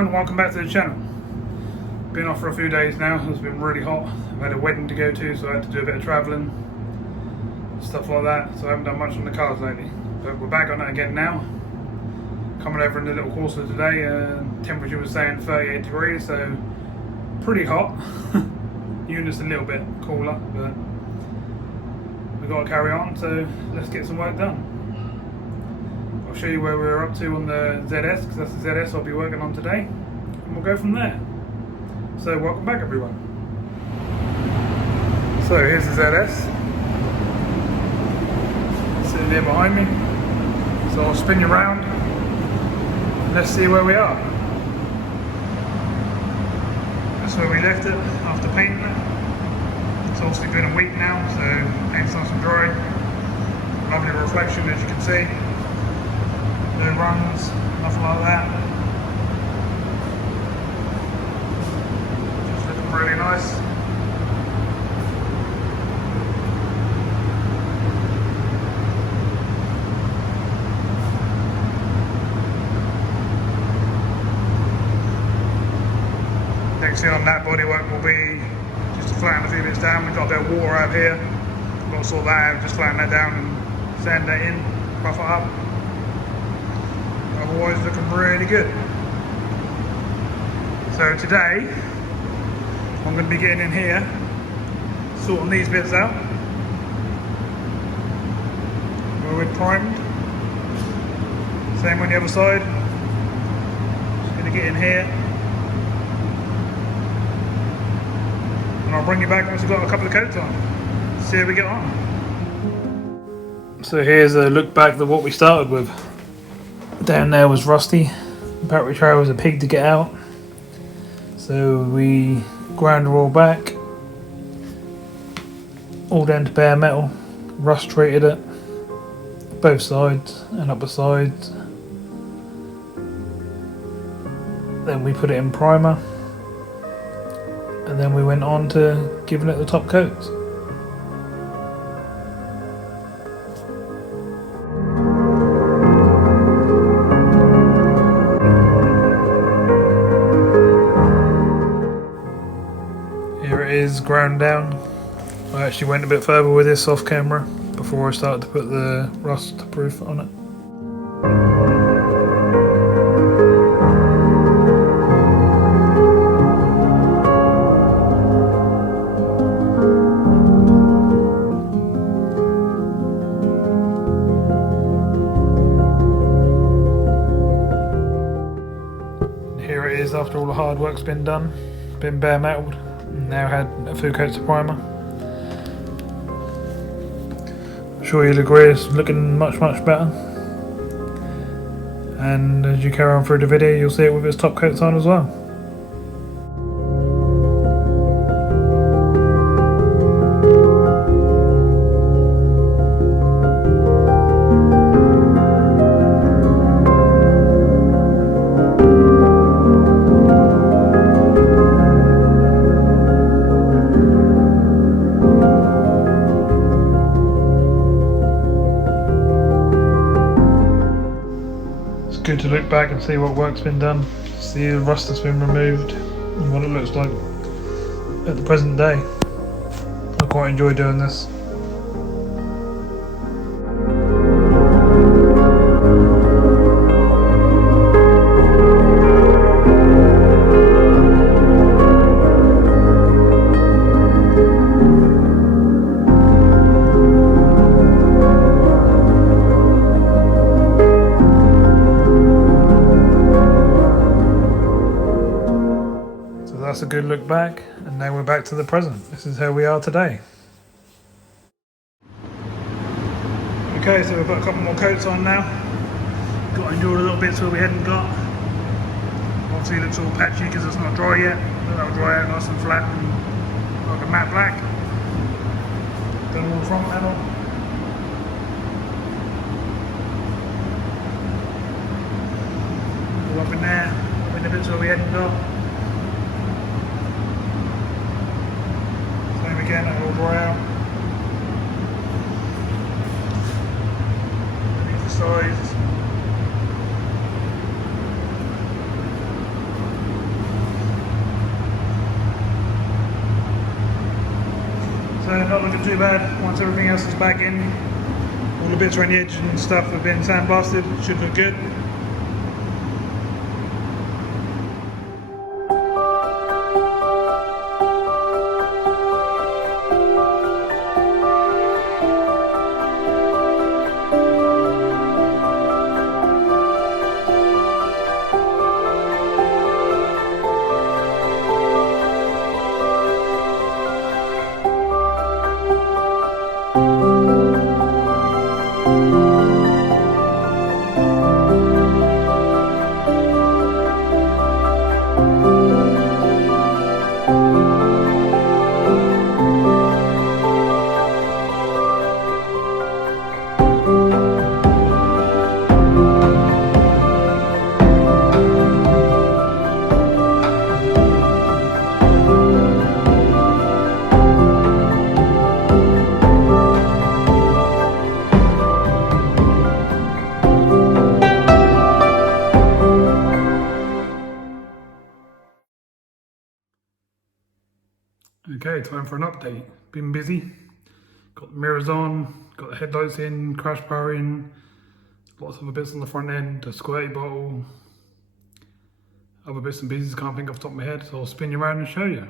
everyone, welcome back to the channel. Been off for a few days now, it's been really hot. I've had a wedding to go to, so I had to do a bit of travelling, stuff like that, so I haven't done much on the cars lately. But we're back on it again now. Coming over in the little Corsa today, temperature was saying 38 degrees, so pretty hot. Unit's a little bit cooler, but we've got to carry on, so let's get some work done. I'll show you where we're up to on the ZS, because that's the ZS I'll be working on today, and we'll go from there. So welcome back everyone. So here's the ZS, sitting there behind me. So I'll spin you around, and let's see where we are. That's where we left it after painting it. It's obviously been a week now, so paint's nice and dry. Lovely reflection, as you can see. No runs, nothing like that. Just looking really nice. Next thing on that bodywork will be just to flatten a few bits down. We've got a bit of water out here. We've got to sort that out, just flatten that down and sand that in, buff it up. Otherwise looking really good. So today I'm going to be getting in here, sorting these bits out where we're primed. Same on the other side. Just going to get in here and I'll bring you back once we've got a couple of coats on. See how we get on. So here's a look back at what we started with. Down there was rusty. The battery tray was a pig to get out. So we ground it all back. All down to bare metal. Rust treated it. Both sides and upper sides. Then we put it in primer. And then we went on to giving it the top coats. Is ground down. I actually went a bit further with this off camera before I started to put the rust proof on it. And here it is after all the hard work's been done, been bare metalled. Now had a few coats of primer. I'm sure you'll agree it's looking much better. And as you carry on through the video, you'll see it with its top coats on as well. Good to look back and see what work's been done, see the rust that's been removed and what it looks like at the present day. I quite enjoy doing this. That's a good look back, and now we're back to the present. This is how we are today. Okay, so we've got a couple more coats on now. Got to enjoy the little bits where we hadn't got. Obviously it looks all patchy because it's not dry yet, but that'll dry out nice and flat and like a matte black. Done all the front panel. All up in there, up in the bits where we hadn't got. Again, it will dry out. Underneath the sides. not looking too bad. Once everything else is back in, all the bits around the edge and stuff have been sandblasted, it should look good. Okay, time for an update. Been busy. Got the mirrors on, got the headlights in, crash bar in, lots of other bits on the front end, a squirty bottle, other bits and pieces, can't think off the top of my head, so I'll spin you around and show you.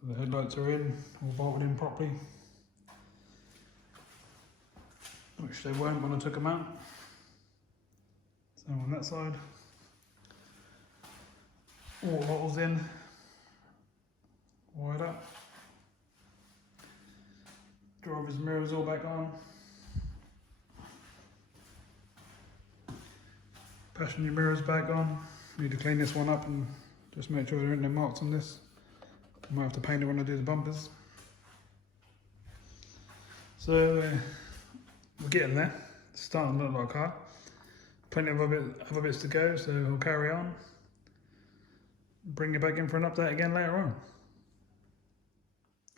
So the headlights are in, all bolted in properly, which they weren't when I took them out. So on that side, all bottles in, wired up. Driver's mirrors all back on. Passenger mirrors back on. Need to clean this one up and just make sure there aren't no marks on this. I might have to paint it when I do the bumpers. So we're getting there. It's starting to look like a car. Plenty of other bits to go, so we'll carry on. Bring you back in for an update again later on.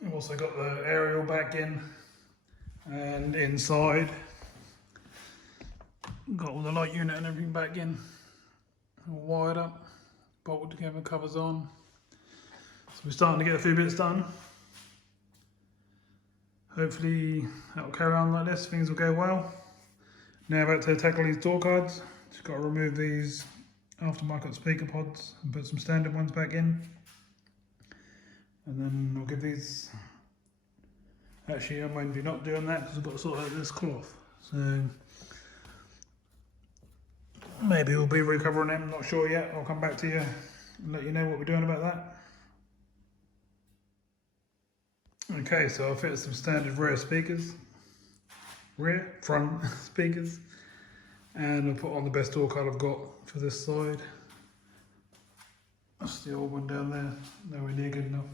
I've also got the aerial back in and inside. Got all the light unit and everything back in. All wired up, bolted together, covers on. So we're starting to get a few bits done. Hopefully that'll carry on like this, things will go well. Now about to tackle these door cards. Just got to remove these aftermarket speaker pods and put some standard ones back in. And then we'll give these, actually I might be not doing that because I've got to sort out this cloth. So maybe we'll be recovering them, not sure yet. I'll come back to you and let you know what we're doing about that. Okay, so I'll fit some standard rear speakers, front speakers, and I'll put on the best door card I've got for this side. That's the old one down there, nowhere near good enough.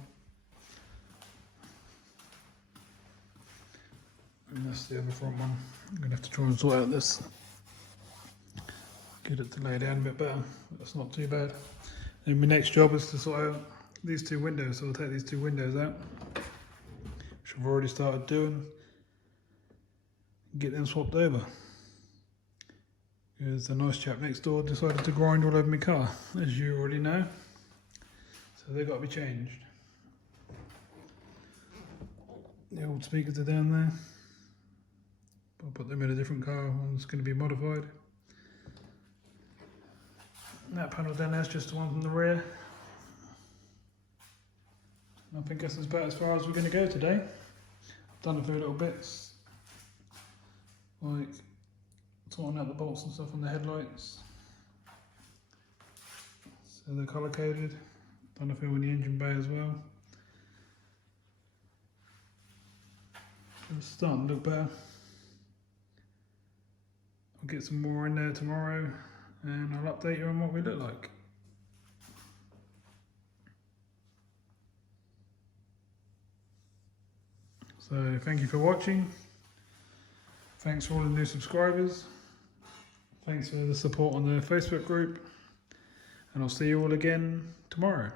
And that's the other front one. I'm going to have to try and sort out this. Get it to lay down a bit better. That's not too bad. And my next job is to sort out these two windows. So I'll take these two windows out, which I've already started doing. Get them swapped over. Because the nice chap next door decided to grind all over my car, as you already know. So they've got to be changed. The old speakers are down there. I'll put them in a different car, one's going to be modified. And that panel down there is just the one from the rear. And I think that's about as far as we're going to go today. I've done a few little bits, like sorting out the bolts and stuff on the headlights. So they're colour coded. Done a few in the engine bay as well. It's starting to look better. I'll get some more in there tomorrow and I'll update you on what we look like. So thank you for watching. Thanks for all the new subscribers. Thanks for the support on the Facebook group. And I'll see you all again tomorrow.